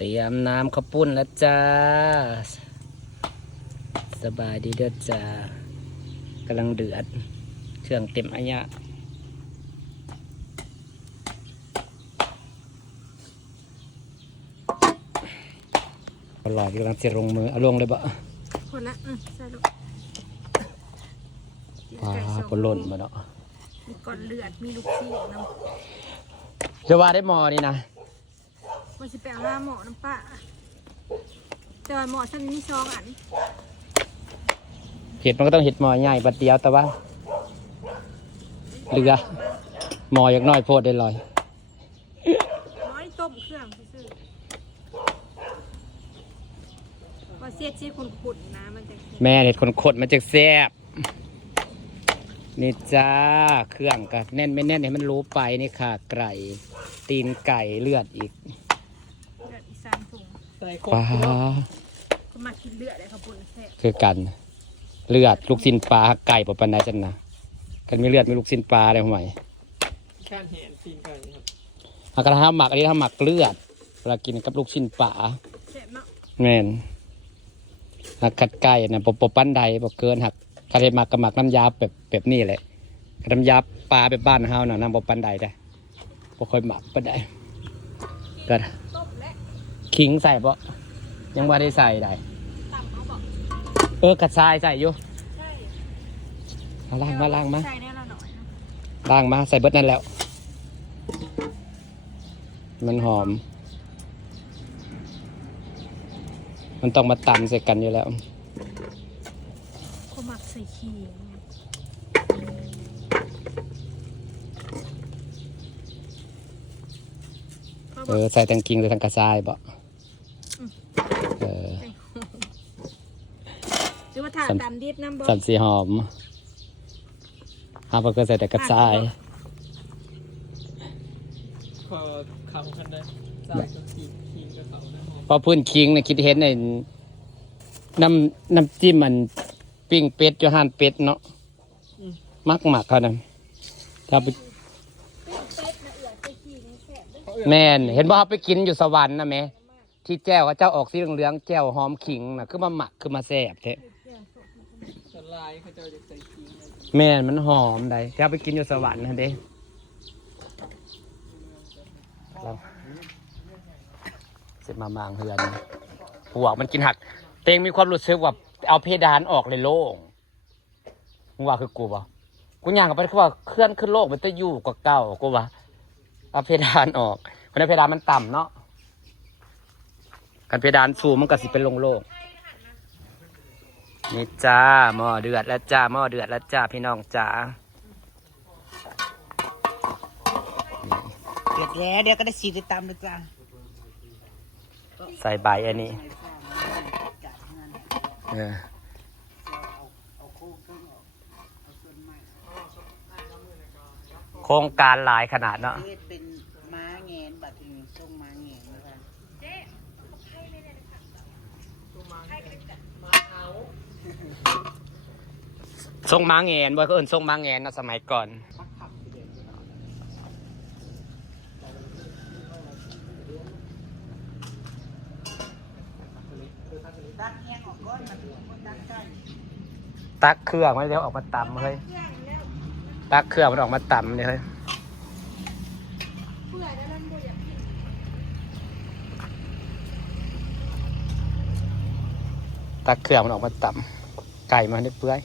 เตรียมน้ำข้าวปุ้นแล้วจ้าสบายดีเด้อจ้ากำลังเดือดเครื่องเต็มอันยะอร่อยกำลังจะลงมือเอาลงเลยบ่คนละใส่ลูกปลาปลาหล่นมาเนาะมีก้อนเลือดมีลูกชิ้นน้ำจะว่าได้หมอนี่นะมันจะไปเอาหม้อน้ำปลาแต่หม้อชั้นนี้2 อันเห็ดมันก็ต้องเห็ดหมอใหญ่บัดเดียวแต่ว่าเรือหมออย่างน้อยโพดได้ลอยน้อยต้มเครื่องซื่อว่าเสียดชีขุ่นๆนะมันจะแม่เห็ดคนขดมันจะแซ่บนี่จ้าเครื่องกับแน่นไม่แน่นให้มันรู้ไปนี่ค่ะไก่ตีนไก่เลือดอีกเลือดอีสานถุงปลาก็มากินเลือดเลยครับปุ่นแซ่บคือกันเลือดลูกชิ้นปลาไก่ปะปันไดจันนะกันไม่เลือดไม่ลูกชิ้นปลาอะไรหัวใหม่ข้างเห็นตีนไก่ครับเอากระทำหมักอันนี้ทำหมักเลือดเวลากินกับลูกชิ้นปลาแซ่บเนาะแม่นหักขัดไก่นะปะปันไดปะเกินหักกระเทียมหมักกับหมักน้ำยาแบบนี้แหละน้ำยาปลาแบบบ้านเฮาน่ะน้ำปะปันไดได้บ่ค่อยหมักปันไดก็ขิงใส่ปะยังว่าได้ใส่ได้กระชายใส่อยู่ล้างมาใส่ได้แล้วหน่อยล้างมาใส่เบิดนั่นแล้วมันหอมมันต้องมาตำใส่กันอยู่แล้วเขาหมักใส่ขี้ใส่ทั้งกิ่งใส่ทั้งกระชายบ่หรือว่าถ่านตำดิบน้ำบ่สันสีหอมครับก็ใส่แต่กระชายพอคำคันได้ใส่ก็คิงกับเขาได้หอมพอพื้นคิงเนี่ยคิดเห็นในน้ำจิ้มมันปิ้งเป็ดยูฮานเป็ดเนาะมักเขานะถ้าไปแม่นเห็นว่าเขาไปกินอยู่สวรรค์นะแม่ที่แจ้วเจ้าออกสีเหลืองแจ้วหอมขิงนะคือมาหมักคือมาแซ่บแท้ลายเขาจะใส่คิงแม่นมันหอมได้ถ้าไปกินอยู่สวรรค์นะเด้เสร็จมามางเฮือนปวกมันกินหักเตงมีความรู้สึกว่าเอาเพดานออกเลยโล่งมึงว่าคือกูป่ะกูย่างกับไปคือว่าเคลื่อนขึ้นโลกมันจะอยู่กว่าเก่ากูว่าเอาเพดานออกเพราะนั้นเพดานมันต่ำเนาะกันเพดานสูงมันก็สิเป็นโล่งนี่จ้าหม้อเดือดแล้วจ้าหม้อเดือดแล้วจ้าพี่น้องจ้าเดือดแล้วเดี๋ยวก็ได้สีได้ตามเลยจ้าใส่ใบอันนี้โครงการหลายขนาดเนาะเป็นม้าแงนบัดนี้ช่วงม้าแงนนะคะทรงม้าแงนบ่ก็เอิ้นทรงม้าแงนนะสมัยก่อนตักเครื่องไว้แล้วออกมาตำเฮ้ยตักเครื่องมันออกมาตำเนี่ยเฮ้ยตักเครื่องมันออกมาตำไก่มันได้เปื่อย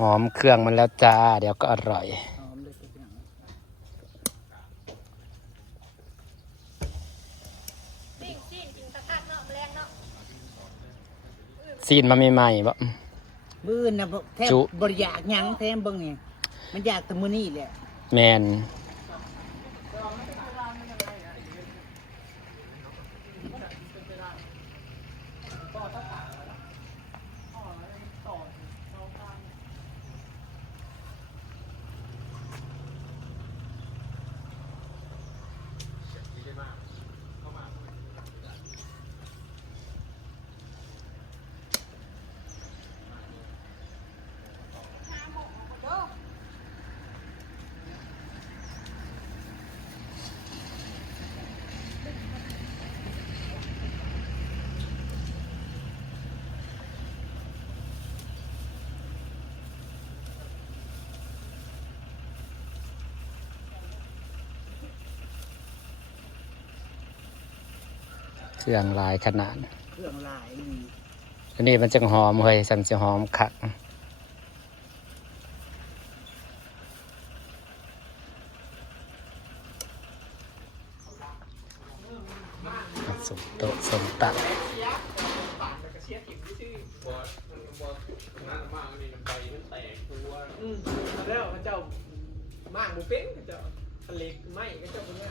หอมเครื่องมันแล้วจ้าเดี๋ยวก็อร่อยซีนมาใหม่ๆบ่บื้นนะแทบบริยากยังแทมเบิ่งเนี่ยมันอยากแต่มื้อนี้แหละแมน เครื่องหลายขนาด เครื่องลายนี่ อันนี้มันจะหอมเฮ้ยสันจะหอมคักสมโตะสมตัก แล้วพระเจ้ามากหมูเป็นพระเจ้าทะเลไหมพระเจ้าเป็นเนี่ย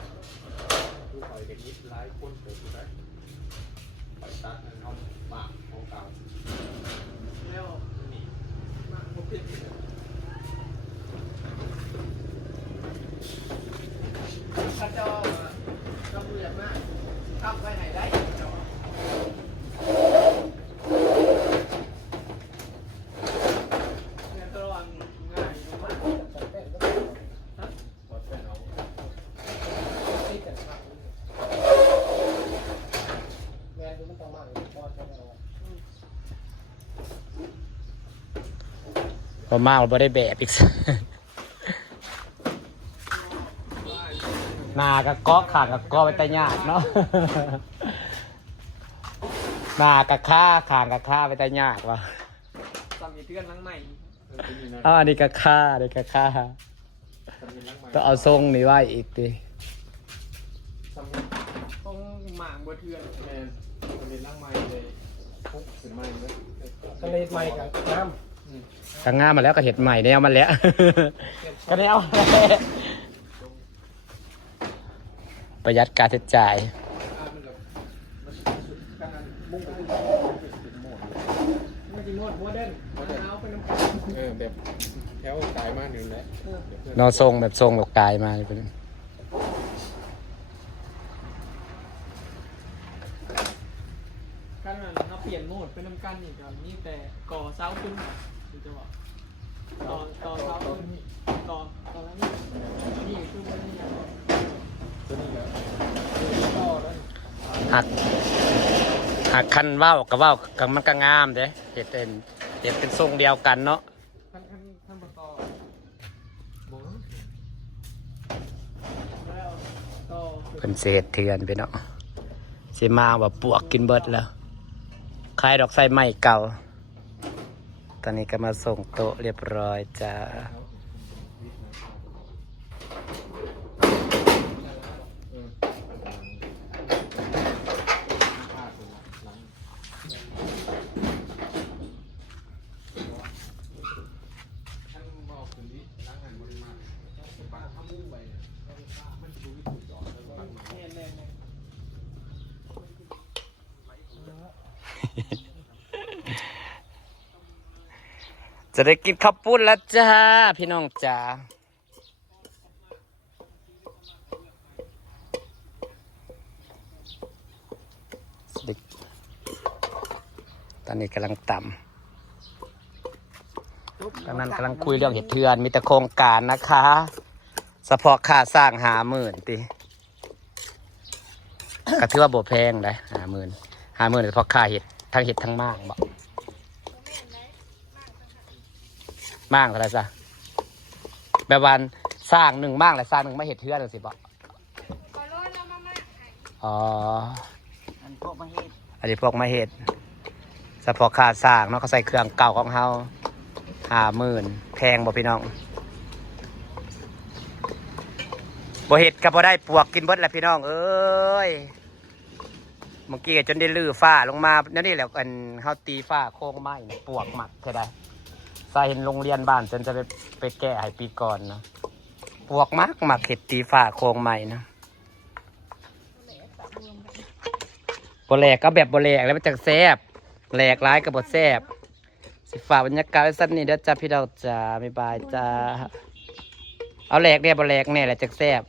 ผู้คอยกันยิบหลายคนเปิดดูได้ปล่อยตัดนั่นเอาหมากของเก่า แล้วนี่มากหมูเป็นพระเจ้าก็เบื่อมากทำไปไหนได้พระเจ้าเนี่ยตลอดง่ายมาก ปล่อยเป็นเอา พอมาเราไม่ได้แบบอีก หนากับก้อขากับก้อไปแต่ยากเนาะ หนากับข้าขางกับข้าไปแต่ยากว่ะ สามีเพื่อนล้างใหม่ อันนี้กับข้าอันนี้กับข้าต้องเอาทรงนี่ไว้อีกดิ ต้องหมางบัวเทือน แมนมันเป็นร่างไม้เลยปุ๊บถึงไม้เลย ทะเลใหม่กับน้ กางงามมาแล้วก็เห็ดใหม่แนวมันแล้ว ก็แนวประหยัดการใช้จ่าย มุ่งไปที่เป็นโหมด ำไม่จริงโมดโมเดิร์นเอาเป็นน้ำ แบบแถวสายมากหนึ่งแล้ว นอทรงแบบทรงแบบกายมาเลยเป็น กันนั้นเราเปลี่ยนโหมดเป็นน้ำกันอีกแล้วนี่แต่ก่อเสาขึ้นดูจะบอกต่อเสาขึ้นต่อแล้วนี่คือมันนี่ ตัวนี้แล้ว ต่อแล้ว หักคันว่าวกับว่าวกับมันก็งามเด้เห็ดเป็นทรงเดียวกันเนาะ ท่านต่อแล้วต่อ เป็นเศษเถื่อนไปเนาะสิมาว่าปวกกินเบิดแล้วขายดอกไส้ไม้เก่า ตอนนี้ก็มาส่งโต๊ะเรียบร้อยจ้าจะได้กินข้าวปุ้นแล้วจ้าพี่น้องจ้าตอนนี้กำลังต่ำตอนนั้นกำลังคุยเรื่องเห็ดเทือนมีแต่โครงการนะคะเฉพาะค่าสร้าง50,000ติก็ถือว่าบ่แพงได้50,000เฉพาะค่าเห็ดทั้งมากบอกมากเท่าไรซะแบบวันสร้างหนึ่งมากและสร้างหนึ่งไม่เห็ดเทือนสิบอกอ๋อ อันพวกมาเฮ็ด อันนี้พวกมาเห็ดเฉพาะค่าสร้างเนาะเขาใส่เครื่องเก่าของเฮา50,000แพงบ่พี่น้องบ่เห็ดก็บ่ได้ปวกกินเบิดแหละพี่น้องเอ้ยเมื่อกี้จนได้ลื้อฝ้าลงมานั่นนี่แหละอันเฮาตีฝ้าโค้งไม้นี่ปวกหมักเท่าใดใส่เห็นโรงเรียนบ้านจนจะไปแก้ให้ปีก่อนนะปวกมากหมักเห็ดตีฝ้าโค้งใหม่นะบ่แหลกก็แบบบ่แหลกแล้วมันจะแซ่บแหลกร้ายกับบดแซ่บสิฝ่าบรรยากาศไว้สั้นนี่เด้อจ้าพี่เราจ้าบ๊ายบายจ้าเอาแหลกเนี่ยบ่แหลกแน่แหละจะแซ่บ